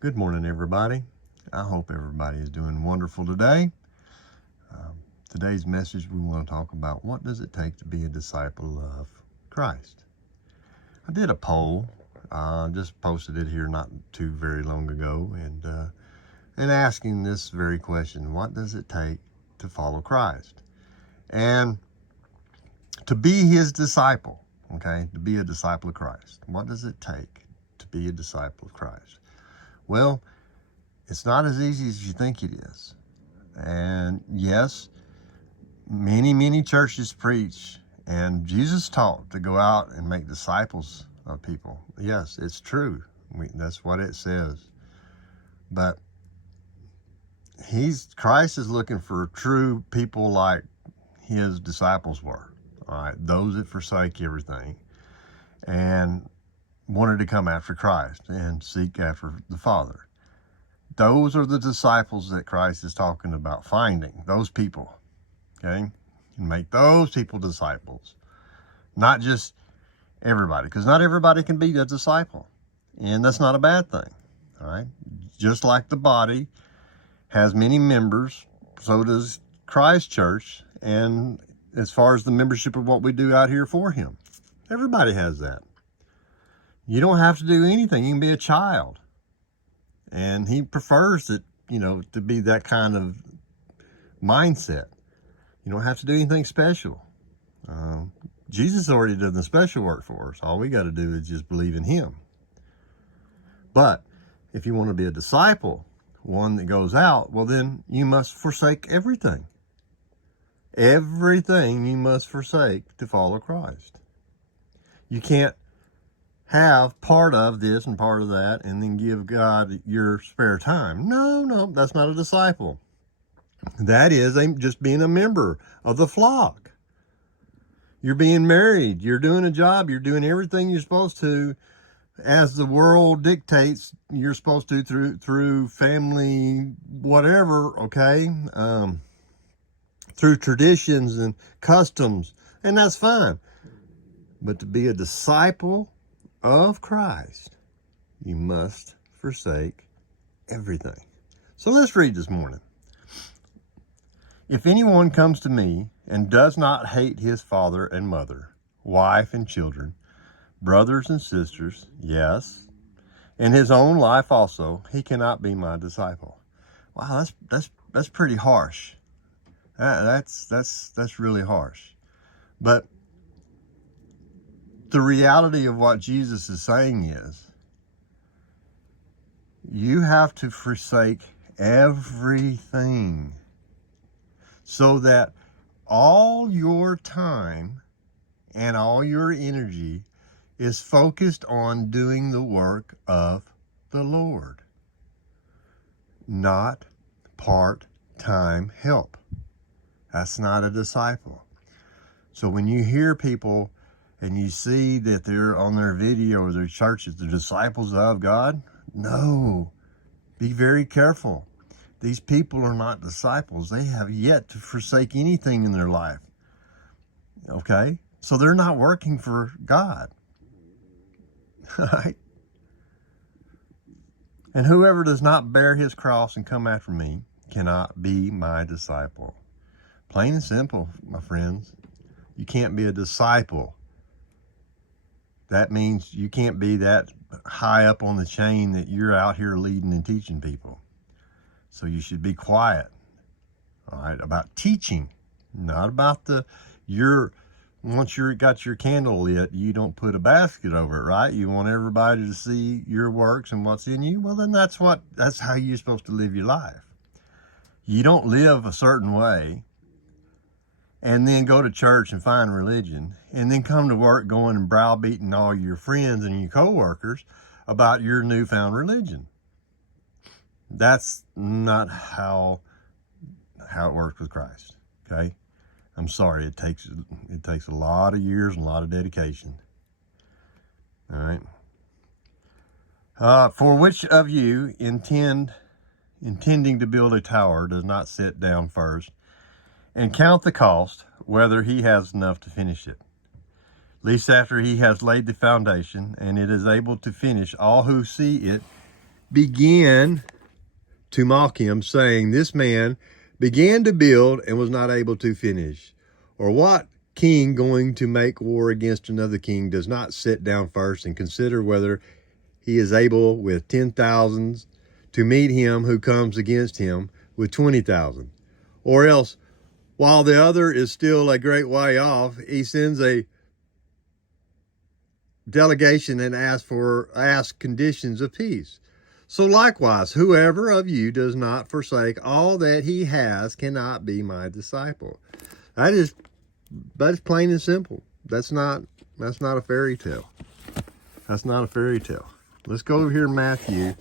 Good morning, everybody. I hope everybody is doing wonderful today. Today's message, we want to talk about what does it take to be a disciple of Christ. I did a poll, just posted it here not too very long ago, and asking this very question: what does it take to follow Christ and to be His disciple? Okay, to be a disciple of Christ. What does it take to be a disciple of Christ? Well, it's not as easy as you think it is. And yes, many churches preach, and Jesus taught to go out and make disciples of people. Yes, it's true. That's what it says. But Christ is looking for true people like His disciples were. All right, those that forsake everything and wanted to come after Christ and seek after the Father. Those are the disciples that Christ is talking about finding, those people, okay? And make those people disciples, not just everybody, because not everybody can be a disciple, and that's not a bad thing, all right? Just like the body has many members, so does Christ Church, and as far as the membership of what we do out here for Him, everybody has that. You don't have to do anything. You can be a child. And He prefers it, to be that kind of mindset. You don't have to do anything special. Jesus already did the special work for us. All we got to do is just believe in Him. But if you want to be a disciple, one that goes out, well, then you must forsake everything. Everything you must forsake to follow Christ. You can't have part of this and part of that and then give God your spare time. No, that's not a disciple. That is just being a member of the flock. You're being married, you're doing a job, you're doing everything you're supposed to as the world dictates you're supposed to through family, whatever, okay? Through traditions and customs, and that's fine. But to be a disciple of Christ, you must forsake everything. So let's read this morning. If anyone comes to me and does not hate his father and mother, wife and children, brothers and sisters, yes, and his own life also, he cannot be my disciple. Wow, that's pretty harsh. That's really harsh. But the reality of what Jesus is saying is you have to forsake everything so that all your time and all your energy is focused on doing the work of the Lord, not part-time help. That's not a disciple. So when you hear people and you see that they're on their video or their churches, the disciples of God, no, be very careful. These people are not disciples. They have yet to forsake anything in their life, okay? So they're not working for God, right? And whoever does not bear his cross and come after me cannot be my disciple. Plain and simple, my friends. You can't be a disciple. That means you can't be that high up on the chain that you're out here leading and teaching people. So you should be quiet, all right, about teaching, not about once you're got your candle lit, you don't put a basket over it, right? You want everybody to see your works and what's in you. Well, then that's how you're supposed to live your life. You don't live a certain way and then go to church and find religion and then come to work going and browbeating all your friends and your coworkers about your newfound religion. That's not how it works with Christ, okay? I'm sorry, it takes a lot of years and a lot of dedication. All right. For which of you intending to build a tower does not sit down first and count the cost, whether he has enough to finish it? Least after he has laid the foundation and it is able to finish, all who see it began to mock him, saying, "This man began to build and was not able to finish." Or what king going to make war against another king does not sit down first and consider whether he is able with 10,000 to meet him who comes against him with 20,000? Or else, while the other is still a great way off, he sends a delegation and asks conditions of peace. So likewise, whoever of you does not forsake all that he has cannot be my disciple. That's plain and simple. That's not a fairy tale. That's not a fairy tale. Let's go over here to Matthew.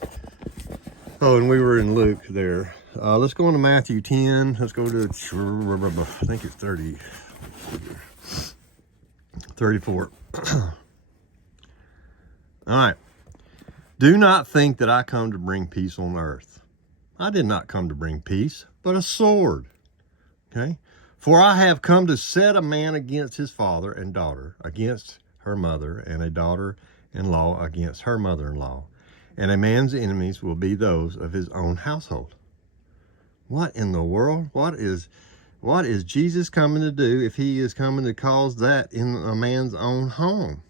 Oh, and we were in Luke there. Let's go into Matthew 10. Let's go to, I think it's 34. All right. Do not think that I come to bring peace on earth. I did not come to bring peace, but a sword. Okay? For I have come to set a man against his father and daughter, against her mother, and a daughter-in-law against her mother-in-law. And a man's enemies will be those of his own household. What in the world? What is Jesus coming to do if he is coming to cause that in a man's own home?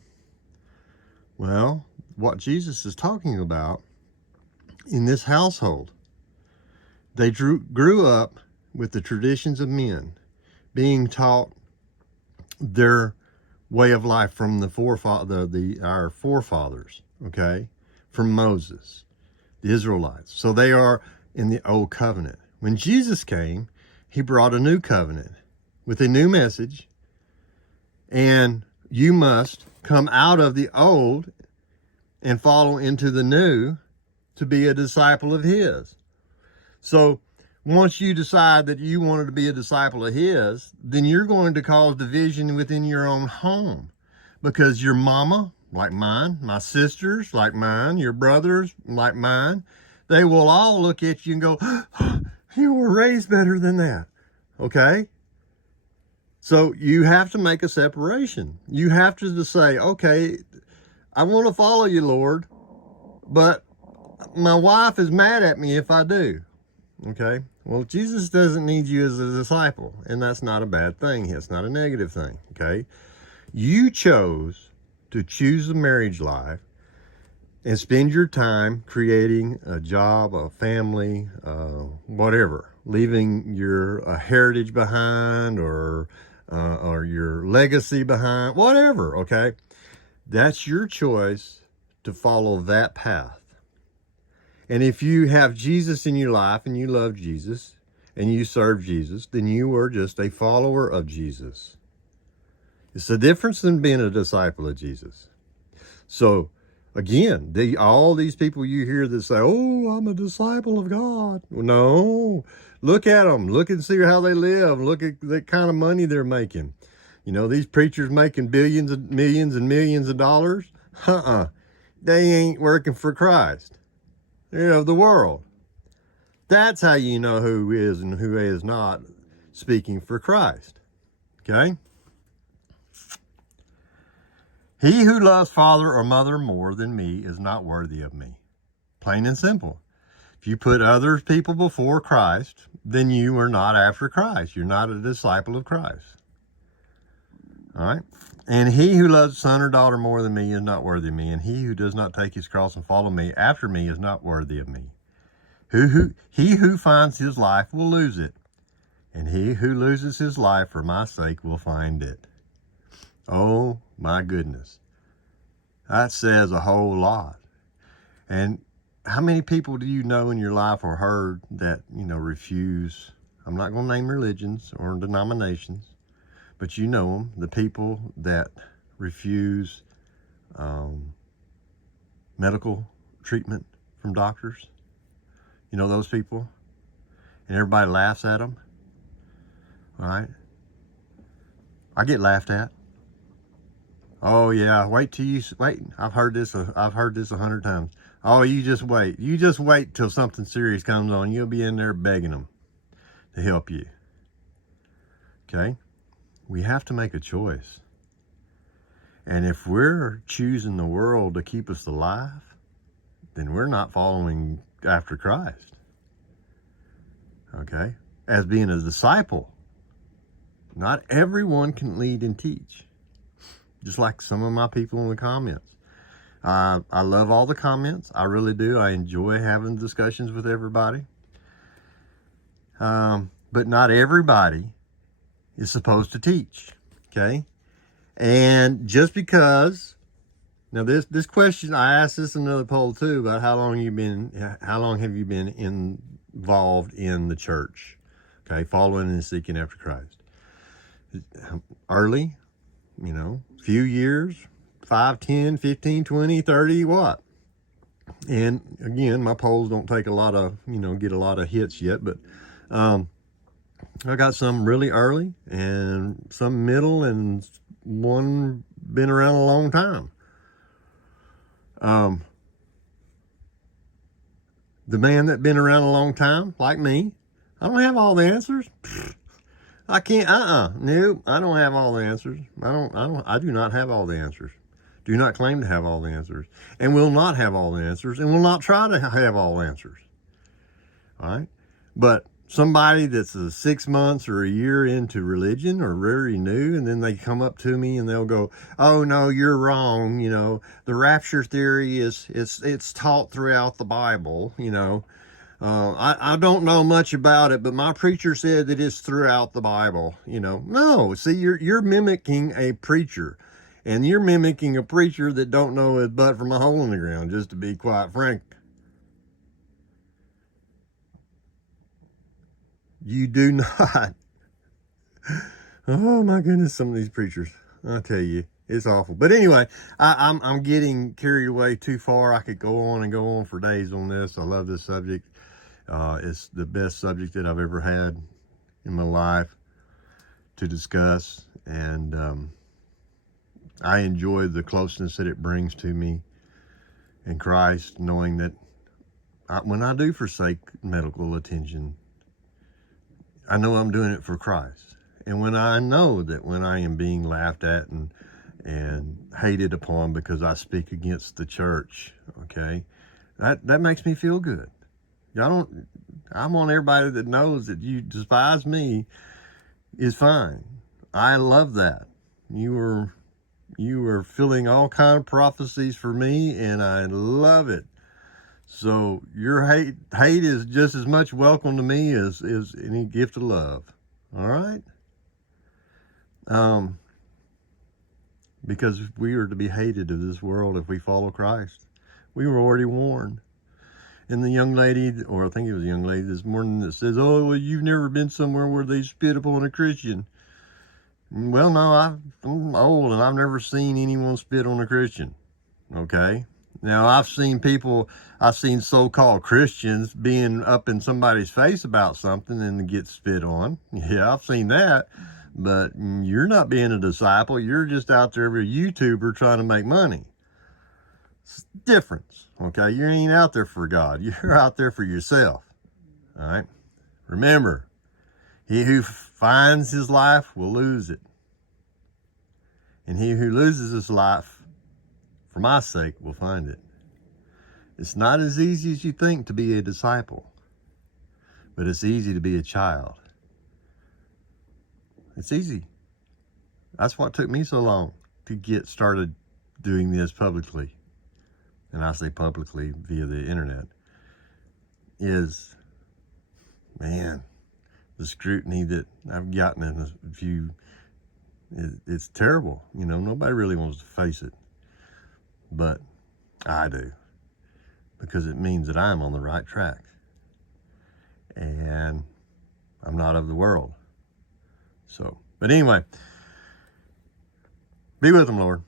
Well, what Jesus is talking about in this household, they grew up with the traditions of men, being taught their way of life from our forefathers, okay, from Moses, the Israelites. So they are in the old covenant. When Jesus came, he brought a new covenant with a new message, and you must come out of the old and follow into the new to be a disciple of his. So once you decide that you wanted to be a disciple of his, then you're going to cause division within your own home, because your mama, like mine, my sisters, like mine, your brothers, like mine, they will all look at you and go, oh, you were raised better than that. Okay? So you have to make a separation. You have to say, okay, I want to follow you, Lord, but my wife is mad at me if I do. Okay? Well, Jesus doesn't need you as a disciple, and that's not a bad thing. It's not a negative thing. Okay? You chose to choose the marriage life and spend your time creating a job, a family, whatever, leaving your heritage behind or your legacy behind, whatever, okay? That's your choice to follow that path. And if you have Jesus in your life and you love Jesus and you serve Jesus, then you are just a follower of Jesus. It's the difference than being a disciple of Jesus. So, again, all these people you hear that say, oh, I'm a disciple of God. Well, no, look at them. Look and see how they live. Look at the kind of money they're making. You know, these preachers making billions and millions of dollars. They ain't working for Christ. They're of the world. That's how you know who is and who is not speaking for Christ. Okay? He who loves father or mother more than me is not worthy of me. Plain and simple. If you put other people before Christ, then you are not after Christ. You're not a disciple of Christ. All right? And he who loves son or daughter more than me is not worthy of me. And he who does not take his cross and follow me after me is not worthy of me. He who finds his life will lose it. And he who loses his life for my sake will find it. Oh, my goodness. That says a whole lot. And how many people do you know in your life or heard that, refuse? I'm not going to name religions or denominations, but you know them, the people that refuse medical treatment from doctors. You know those people? And everybody laughs at them. All right? I get laughed at. Oh yeah, wait. I've heard this 100 times. Oh, you just wait. You just wait till something serious comes on. You'll be in there begging them to help you. Okay? We have to make a choice. And if we're choosing the world to keep us alive, then we're not following after Christ. Okay? As being a disciple, not everyone can lead and teach. Just like some of my people in the comments. I love all the comments. I really do. I enjoy having discussions with everybody. But not everybody is supposed to teach. Okay? And just because, now this question, I asked this in another poll too, about how long have you been involved in the church? Okay, following and seeking after Christ. Early, few years, 5, 10, 15, 20, 30, what? And again, my polls don't take a lot of, get a lot of hits yet, but I got some really early and some middle and one been around a long time. The man that been around a long time, like me, I don't have all the answers. I can't, nope, I don't have all the answers. I do not have all the answers. Do not claim to have all the answers, and will not have all the answers, and will not try to have all the answers. All right? But somebody that's 6 months or a year into religion or very new, and then they come up to me and they'll go, "Oh no, you're wrong. The rapture theory it's taught throughout the Bible. I don't know much about it, but my preacher said that it's throughout the Bible. No, see, you're mimicking a preacher, and you're mimicking a preacher that don't know his butt from a hole in the ground. Just to be quite frank, you do not. Oh my goodness, some of these preachers, I tell you, it's awful. But anyway, I'm getting carried away too far. I could go on and go on for days on this. I love this subject. It's the best subject that I've ever had in my life to discuss, and I enjoy the closeness that it brings to me in Christ, knowing that when I do forsake medical attention, I know I'm doing it for Christ. And when I know that when I am being laughed at and hated upon because I speak against the church, okay, that makes me feel good. I want everybody that knows that you despise me is fine. I love that. You are filling all kind of prophecies for me, and I love it. So your hate is just as much welcome to me as any gift of love. All right? Because if we are to be hated of this world if we follow Christ, we were already warned. And the young lady, or I think it was a young lady this morning that says, "Oh, well, you've never been somewhere where they spit upon a Christian." Well, no, I'm old and I've never seen anyone spit on a Christian. Okay? Now, I've seen so-called Christians being up in somebody's face about something and get spit on. Yeah, I've seen that. But you're not being a disciple. You're just out there as a YouTuber trying to make money. It's difference, okay? You ain't out there for God. You're out there for yourself, all right? Remember, he who finds his life will lose it. And he who loses his life for my sake will find it. It's not as easy as you think to be a disciple, but it's easy to be a child. It's easy. That's what took me so long to get started doing this publicly. And I say publicly via the internet, is, man, the scrutiny that I've gotten in a few, it's terrible. Nobody really wants to face it. But I do. Because it means that I'm on the right track. And I'm not of the world. So, but anyway, be with them, Lord.